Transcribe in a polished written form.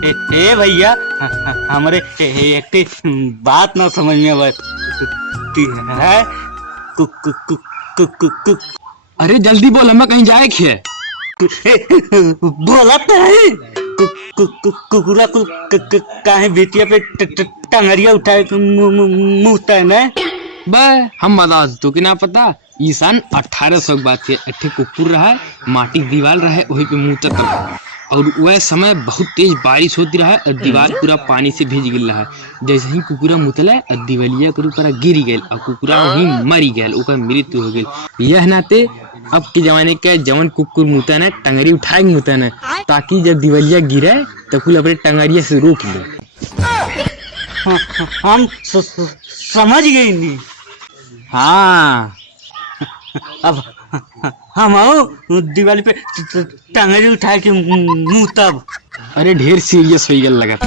ए भैया, हमारे एक बात ना समझ में आती है। कु, कु, कु, कु, कु, कु, अरे जल्दी बोल, हमें कहीं जाए खे। बोला तो है। कुकुरा काहे बेटिया पे टंगरिया उठाए मुँहता है ना। बे हम बता तो कि ना पता, ई सन 1800 की बात है। एक कुकुर रहा, माटी दीवार रहा, वही पे मुँह तक रहा। और वह समय बहुत तेज बारिश होती रहा और दीवार पूरा पानी से भीज गिल रहा। जैसे ही कुकुरा मुतला और दिवलिया के ऊपर गिर गया और कुकुरा वहीं मरी गया, ओकर मृत्यु हो गई। यह नाते अब के जमाने के जवन कुकुर मुता ना, टंगरी उठाए मुता ना, ताकि जब दिवलिया गिरे तो कुल अपने टंगरिया से रोक ले। हम समझ गए नहीं। हाँ, अब हम आओ दिवाली पे टंगरी उठा के मुँह तब। अरे ढेर सीरियस हो गया लगा था।